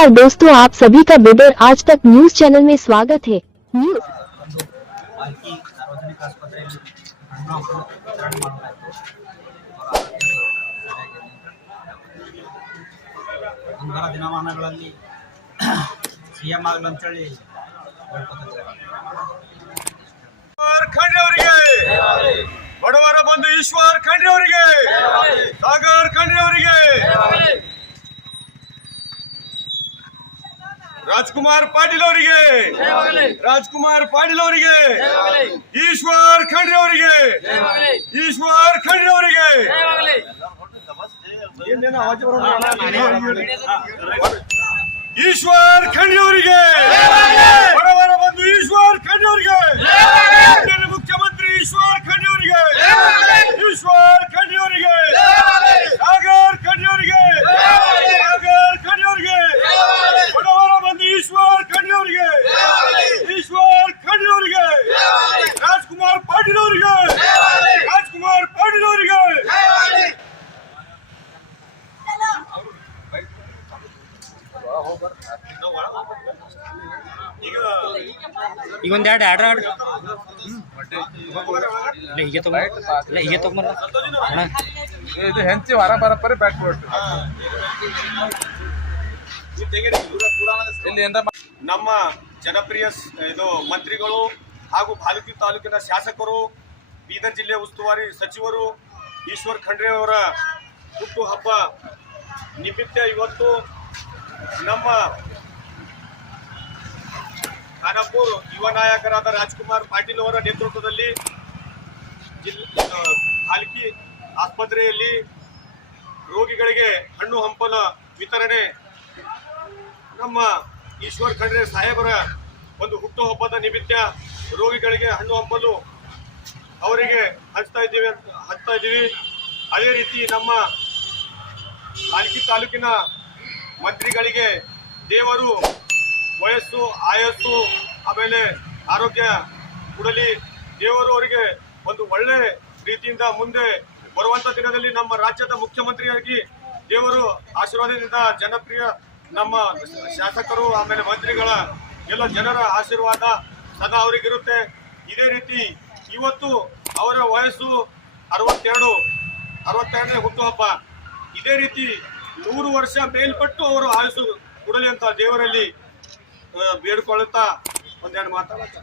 नमस्कार दोस्तों, आप सभी का बिडर आज तक न्यूज चैनल में स्वागत है। न्यूज ಬಾಲ್ಕಿ ಸಾರ್ವಜನಿಕ ಆಸ್ಪತ್ರೆಯಲ್ಲಿ ಹಣ್ಣು ಹಂಪಲು ವಿತರಣೆ ಮಾಡಲಾಯಿತು. ಮುಂಬರುವ ದಿನಮಾನಗಳಲ್ಲಿ ಸಿಎಂ ಆಗಲಿ ಅಂತೇಳಿ ಹೇಳ್ಕೊತಿದ್ದಾರೆ. ಖಂಡ್ರೆ ಅವರಿಗೆ, ಬಡವರ ಬಂಧು ಈಶ್ವರ್ ಖಂಡ್ರೆ ಅವರಿಗೆ, ಸಾಗರ್ ಖಂಡ್ರೆ ಅವರಿಗೆ, ರಾಜ್ಕುಮಾರ್ ಪಾಟೀಲ್ ಅವರಿಗೆ, ರಾಜ್ಕುಮಾರ್ ಪಾಟೀಲ್ ಅವರಿಗೆ, ಈಶ್ವರ್ ಖಂಡ್ರೆ ಅವರಿಗೆ, ಈಶ್ವರ್ ಖಂಡ್ರೆ ಅವರಿಗೆ, ಈಶ್ವರ್ ಖಂಡ್ರೆ ಅವರಿಗೆ, ಬಡವರ ಬಂಧು ಈಶ್ವರ್ ಖಂಡ್ರೆ ಅವರಿಗೆ, ಮುಖ್ಯಮಂತ್ರಿ ಈಶ್ವರ್ ಖಂಡ್ರೆ ಅವರಿಗೆ, ಈಶ್ವರ್ ಖಂಡ್ರೆ ಅವರಿಗೆ, ಸಾಗರ್ ಖಂಡ್ರೆ ಅವರಿಗೆ, ಸಾಗರ್ ಖಂಡ್ರೆ ಅವರಿಗೆ, ಬಡವರ ಬಂಧು ಈಶ್ವರ್ ಖಂಡ್ರೆ ಅವರಿಗೆ, ಈಶ್ವರ್ ಖಂಡ್ರೆ ಅವರಿಗೆ, ರಾಜ್ಕುಮಾರ್ ಪಾಟೀಲ್ ಅವರಿಗೆ, ರಾಜ್ಕುಮಾರ್ ಪಾಟೀಲ್ ಅವರಿಗೆ. ಈಗ ಒಂದೆರಡು ಆರ್ಡರ್ ಹೀಗೆ ತಗೊಂಬಲ್ಲ ಅಣ್ಣ, ಇದು ಹೆಂಚಿ ವಾರ ಬರಪ್ಪರಿ ಬ್ಯಾಕ್ ನಮ್ಮ ಜನಪ್ರಿಯ ಇದು ಮಂತ್ರಿಗಳು ಹಾಗೂ ಬಾಲ್ಕಿ ತಾಲೂಕಿನ ಶಾಸಕರು, ಬೀದರ್ ಜಿಲ್ಲೆ ಉಸ್ತುವಾರಿ ಸಚಿವರು ಈಶ್ವರ್ ಖಂಡ್ರೆ ಅವರ ಹುಟ್ಟು ಹಬ್ಬ ನಿಮಿತ್ತ ಇವತ್ತು ನಮ್ಮ ಖಾನಾಪುರ ಯುವ ನಾಯಕರಾದ ರಾಜ್ಕುಮಾರ್ ಪಾಟೀಲ್ ಅವರ ನೇತೃತ್ವದಲ್ಲಿ ಬಾಲ್ಕಿ ಆಸ್ಪತ್ರೆಯಲ್ಲಿ ರೋಗಿಗಳಿಗೆ ಹಣ್ಣು ಹಂಪಲ ವಿತರಣೆ ನಮ್ಮ ಈಶ್ವರ್ ಖಂಡ್ರೆ ಸಾಹೇಬರ ಒಂದು ಹುಟ್ಟುಹಬ್ಬದ ನಿಮಿತ್ತ ರೋಗಿಗಳಿಗೆ ಹಣ್ಣು ಹಂಪಲು ಅವರಿಗೆ ಹಂಚ್ತಾ ಇದ್ದೀವಿ. ಅದೇ ರೀತಿ ನಮ್ಮ ಬಾಲ್ಕಿ ತಾಲೂಕಿನ ಮಂತ್ರಿಗಳಿಗೆ ದೇವರು ವಯಸ್ಸು ಆಯಸ್ಸು ಆಮೇಲೆ ಆರೋಗ್ಯ ಕೊಡಲಿ. ದೇವರು ಅವರಿಗೆ ಒಂದು ಒಳ್ಳೆ ರೀತಿಯಿಂದ ಮುಂದೆ ಬರುವಂತ ದಿನದಲ್ಲಿ ನಮ್ಮ ರಾಜ್ಯದ ಮುಖ್ಯಮಂತ್ರಿಯಾಗಿ ದೇವರು ಆಶೀರ್ವಾದದಿಂದ ಜನಪ್ರಿಯ ನಮ್ಮ ಶಾಸಕರು ಆಮೇಲೆ ಮಂತ್ರಿಗಳ ಎಲ್ಲ ಜನರ ಆಶೀರ್ವಾದ ಸದಾ ಅವರಿಗಿರುತ್ತೆ. ಇದೇ ರೀತಿ ಇವತ್ತು ಅವರ ವಯಸ್ಸು 62ನೇ ಹುಟ್ಟುಹಬ್ಬ. ಇದೇ ರೀತಿ 100 ವರ್ಷ ಮೇಲ್ಪಟ್ಟು ಅವರು ಆಯಸ್ಸು ಕೊಡಲಿ ಅಂತ ದೇವರಲ್ಲಿ ಬೇಡಿಕೊಳ್ಳುತ್ತಾ ಒಂದೆರಡು ಮಾತಾಡ್ತಾ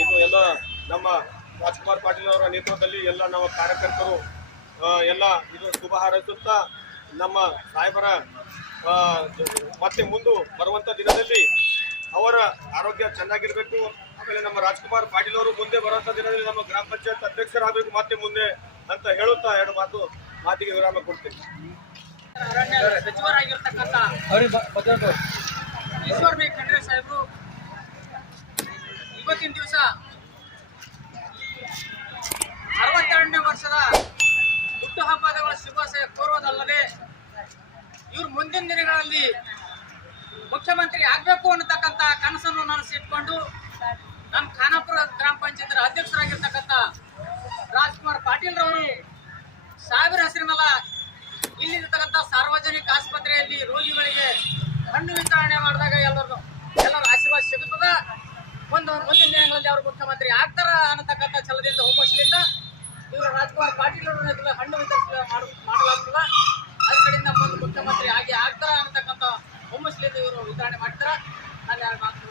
ಇದು ಎಲ್ಲ ನಮ್ಮ ರಾಜ್ಕುಮಾರ್ ಪಾಟೀಲ್ ಅವರ ನೇತೃತ್ವದಲ್ಲಿ ಎಲ್ಲ ನಮ್ಮ ಕಾರ್ಯಕರ್ತರು ಎಲ್ಲ ಇದು ಶುಭ ಹಾರೈಸುತ್ತಾ ನಮ್ಮ ಸಾಹೇಬರ ಮತ್ತೆ ಮುಂದೆ ಬರುವಂತ ದಿನದಲ್ಲಿ ಅವರ ಆರೋಗ್ಯ ಚೆನ್ನಾಗಿರ್ಬೇಕು. ಆಮೇಲೆ ನಮ್ಮ ರಾಜ್ಕುಮಾರ್ ಪಾಟೀಲ್ ಅವರು ಮುಂದೆ ಬರುವಂತ ದಿನದಲ್ಲಿ ನಮ್ಮ ಗ್ರಾಮ ಪಂಚಾಯತ್ ಅಧ್ಯಕ್ಷರಾಗಬೇಕು ಮತ್ತೆ ಮುಂದೆ ಅಂತ ಹೇಳುತ್ತಾ ಎರಡು ಮಾತಿಗೆ ವಿರಾಮ ಕೊಡ್ತೇನೆ. ಅರಣ್ಯ ಸಚಿವರಾಗಿರ್ತಕ್ಕಂಥ ಈಶ್ವರ್ ಬಿ ಖಂಡ್ರೆ ಸಾಹೇಬರು ಇವತ್ತಿನ ದಿವಸ 62ನೇ ವರ್ಷದ ಹುಟ್ಟುಹಬ್ಬದ ಶುಭಾಶಯ ಕೋರೋದಲ್ಲದೆ ಇವರು ಮುಂದಿನ ದಿನಗಳಲ್ಲಿ ಮುಖ್ಯಮಂತ್ರಿ ಆಗಬೇಕು ಅನ್ನತಕ್ಕಂಥ ಕನಸನ್ನು ನನಸಿಟ್ಕೊಂಡು ನಮ್ಮ ಖಾನಾಪುರ ಗ್ರಾಮ ಪಂಚಾಯತ್ ಅಧ್ಯಕ್ಷರಾಗಿರ್ತಕ್ಕಂಥ ರಾಜ್ಕುಮಾರ್ ಪಾಟೀಲ್ ರವರು ಸಾಹೇಬರ ಹೆಸರಿನಲ್ಲ ಇಲ್ಲಿರ್ತಕ್ಕಂಥ ಸಾರ್ವಜನಿಕ ಆಸ್ಪತ್ರೆಯಲ್ಲಿ ರೋಗಿಗಳಿಗೆ ಹಣ್ಣು ವಿತರಣೆ ಮಾಡಿದಾಗ ಎಲ್ಲರ ಆಶೀರ್ವಾದ ಸಿಗುತ್ತದ. ಮುಂದಿನ ದಿನಗಳಲ್ಲಿ ಅವರು ಮುಖ್ಯಮಂತ್ರಿ ಆಗ್ತಾರ ಅನ್ನತಕ್ಕಂಥ ಛಲದಿಂದ ಹುಮ್ಮಸ್ಲಿಂದ ಇವರು ರಾಜ್ಕುಮಾರ್ ಪಾಟೀಲ್ ಅವರ ಹಣ್ಣು ವಿತರಣೆ ಮಾಡಲಾಗ್ತದ. ಅದ್ರ ಕಡೆಯಿಂದ ಮುಂದೆ ಮುಖ್ಯಮಂತ್ರಿ ಆಗ್ತಾರ ಅನ್ನತಕ್ಕಂಥ ಹುಮ್ಮಸ್ಲಿಂದ ಇವರು ವಿತರಣೆ ಮಾಡ್ತಾರ. ನಾನು ಮಾತು